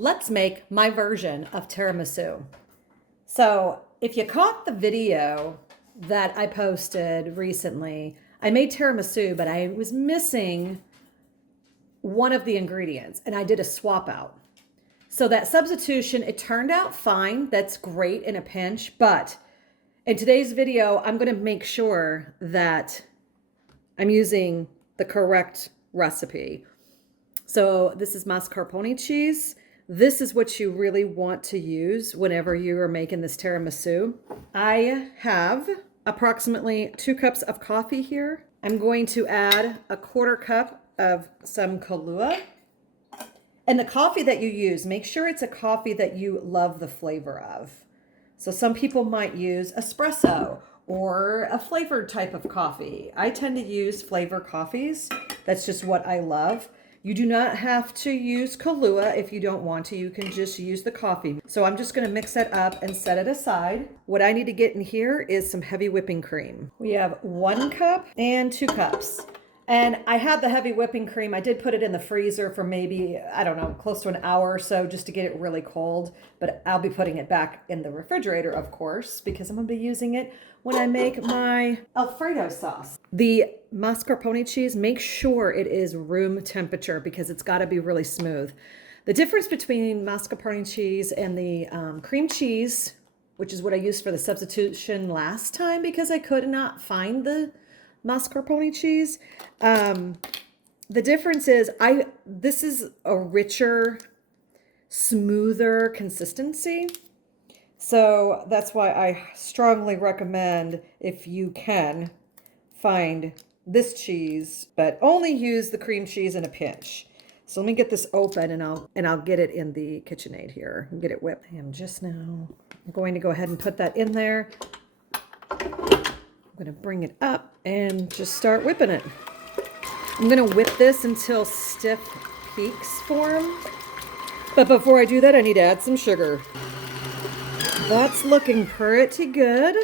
Let's make my version of tiramisu. So if you caught the video that I posted recently, I made tiramisu, but I was missing one of the ingredients and I did a swap out. So that substitution, it turned out fine. That's great in a pinch, but in today's video, I'm going to make sure that I'm using the correct recipe. So this is mascarpone cheese. This is what you really want to use whenever you are making this tiramisu. I have approximately 2 cups of coffee here. I'm going to add a 1/4 cup of some Kahlua. And the coffee that you use, make sure it's a coffee that you love the flavor of. So some people might use espresso or a flavored type of coffee. I tend to use flavor coffees. That's just what I love. You do not have to use Kahlua if you don't want to. You can just use the coffee. So I'm just going to mix that up and set it aside. What I need to get in here is some heavy whipping cream. We have 1 cup and 2 cups. And I had the heavy whipping cream. I did put it in the freezer for maybe, I don't know, close to an hour or so just to get it really cold. But I'll be putting it back in the refrigerator, of course, because I'm going to be using it when I make my Alfredo sauce. The mascarpone cheese, make sure it is room temperature because it's got to be really smooth. The difference between mascarpone cheese and the cream cheese, which is what I used for the substitution last time because I could not find the mascarpone cheese. The difference is this is a richer, smoother consistency. So that's why I strongly recommend, if you can, find this cheese, but only use the cream cheese in a pinch. So let me get this open and I'll get it in the KitchenAid here and get it whipped. I'm just now going to go ahead and put that in there. I'm going to bring it up and just start whipping it. I'm going to whip this until stiff peaks form. But before I do that, I need to add some sugar. That's looking pretty good.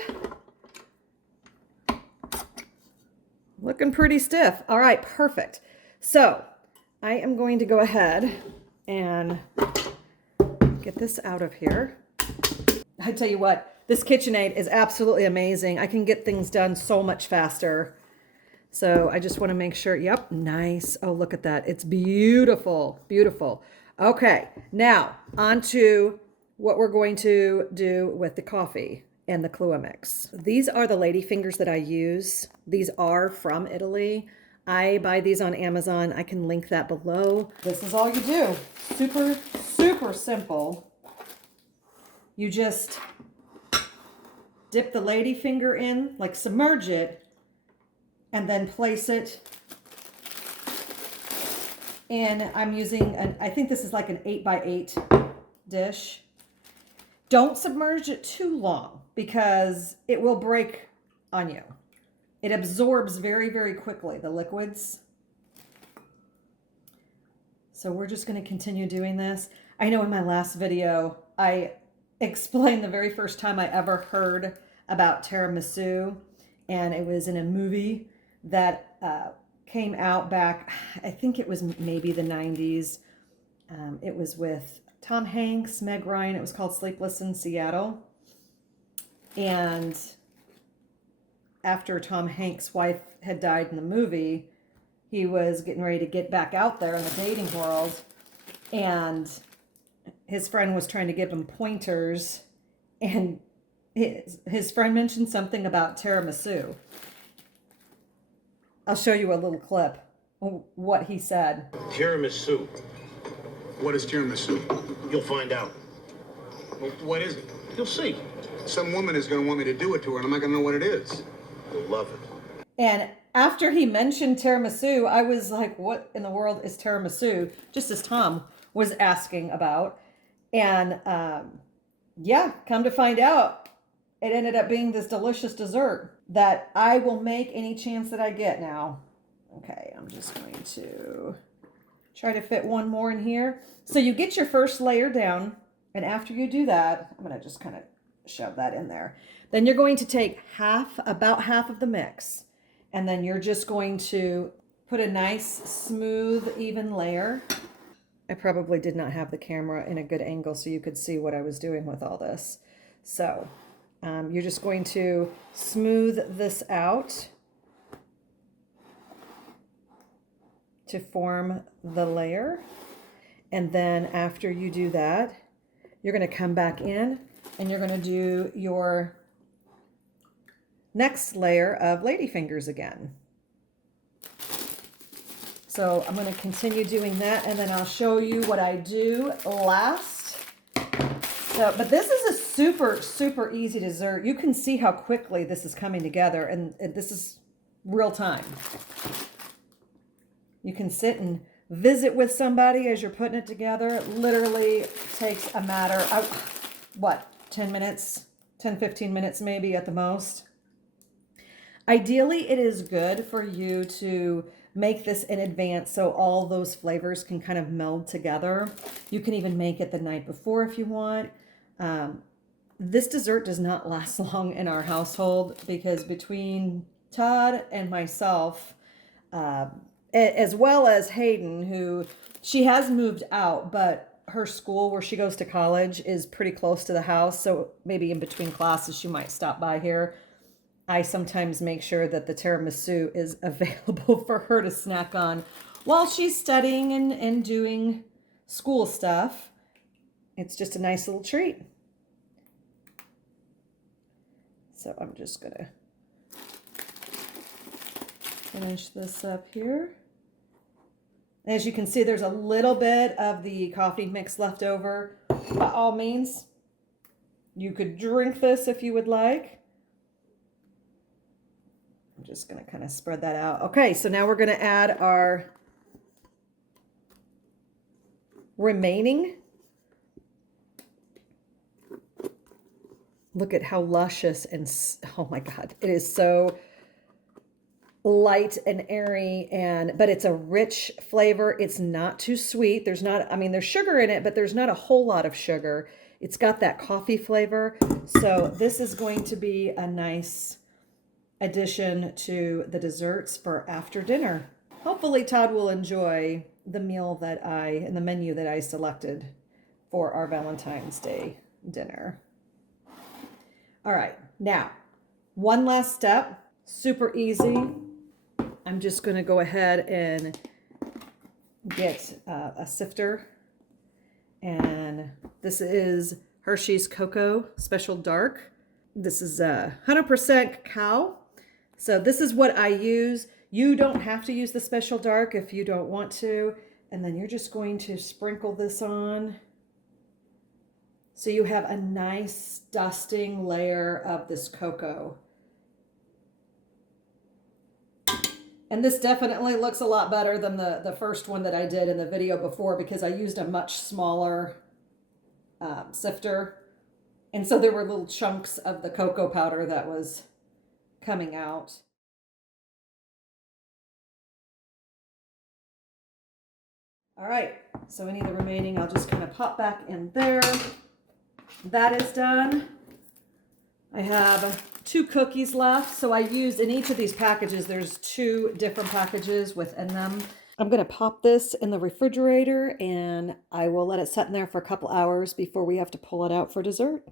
Looking pretty stiff. All right, perfect. So I am going to go ahead and get this out of here. I tell you what, this KitchenAid is absolutely amazing. I can get things done so much faster. So I just want to make sure, yep, nice. Oh, look at that. It's beautiful, beautiful. Okay, now on to what we're going to do with the coffee and the Kahlua mix. These are the lady fingers that I use. These are from Italy. I buy these on Amazon. I can link that below. This is all you do. Super, super simple. You just dip the lady finger in, like submerge it, and then place it. And I'm using, I think this is like an 8x8 dish. Don't submerge it too long because it will break on you. It absorbs very, very quickly, the liquids. So we're just going to continue doing this. I know in my last video, I explained the very first time I ever heard about tiramisu, and it was in a movie that came out back, I think it was maybe the 90s. It was with Tom Hanks, Meg Ryan. It was called Sleepless in Seattle. And after Tom Hanks' wife had died in the movie, he was getting ready to get back out there in the dating world. And his friend was trying to give him pointers. And his friend mentioned something about tiramisu. I'll show you a little clip of what he said. Tiramisu. What is tiramisu? You'll find out. What is it? You'll see. Some woman is going to want me to do it to her, and I'm not going to know what it is. You'll love it. And after he mentioned tiramisu, I was like, what in the world is tiramisu? Just as Tom was asking about. And yeah, come to find out, it ended up being this delicious dessert that I will make any chance that I get now. Okay, I'm just going to try to fit one more in here. So you get your first layer down, and after you do that, I'm going to just kind of shove that in there. Then you're going to take about half of the mix, and then you're just going to put a nice, smooth, even layer I probably did not have the camera in a good angle so you could see what I was doing with all this. So you're just going to smooth this out to form the layer. And then after you do that, you're going to come back in and you're going to do your next layer of ladyfingers again. So I'm going to continue doing that, and then I'll show you what I do last. So, but this is a super, super easy dessert. You can see how quickly this is coming together, and this is real time. You can sit and visit with somebody as you're putting it together. It literally takes a matter of, what, 10 minutes, 10, 15 minutes maybe at the most. Ideally, it is good for you to make this in advance so all those flavors can kind of meld together. You can even make it the night before if you want. This dessert does not last long in our household because between Todd and myself, as well as Hayden, who she has moved out, but her school where she goes to college is pretty close to the house. So maybe in between classes, she might stop by here. I sometimes make sure that the tiramisu is available for her to snack on while she's studying and doing school stuff. It's just a nice little treat. So I'm just going to finish this up here. As you can see, there's a little bit of the coffee mix left over. By all means, you could drink this if you would like. I'm just going to kind of spread that out. Okay, so now we're going to add our remaining. Look at how luscious and, oh my God, it is so light and airy, but it's a rich flavor. It's not too sweet. There's not, I mean, there's sugar in it, but there's not a whole lot of sugar. It's got that coffee flavor. So this is going to be a nice addition to the desserts for after dinner. Hopefully Todd will enjoy the meal and the menu that I selected for our Valentine's Day dinner. All right, now one last step, super easy. I'm just going to go ahead and get a sifter, and this is Hershey's Cocoa Special Dark. This is 100% cacao. So this is what I use. You don't have to use the Special Dark if you don't want to. And then you're just going to sprinkle this on. So you have a nice dusting layer of this cocoa. And this definitely looks a lot better than the first one that I did in the video before because I used a much smaller sifter. And so there were little chunks of the cocoa powder that was coming out. All right, so any of the remaining, I'll just kind of pop back in there. That is done. I have 2 cookies left. So I used, in each of these packages, there's 2 different packages within them. I'm going to pop this in the refrigerator and I will let it sit in there for a couple hours before we have to pull it out for dessert.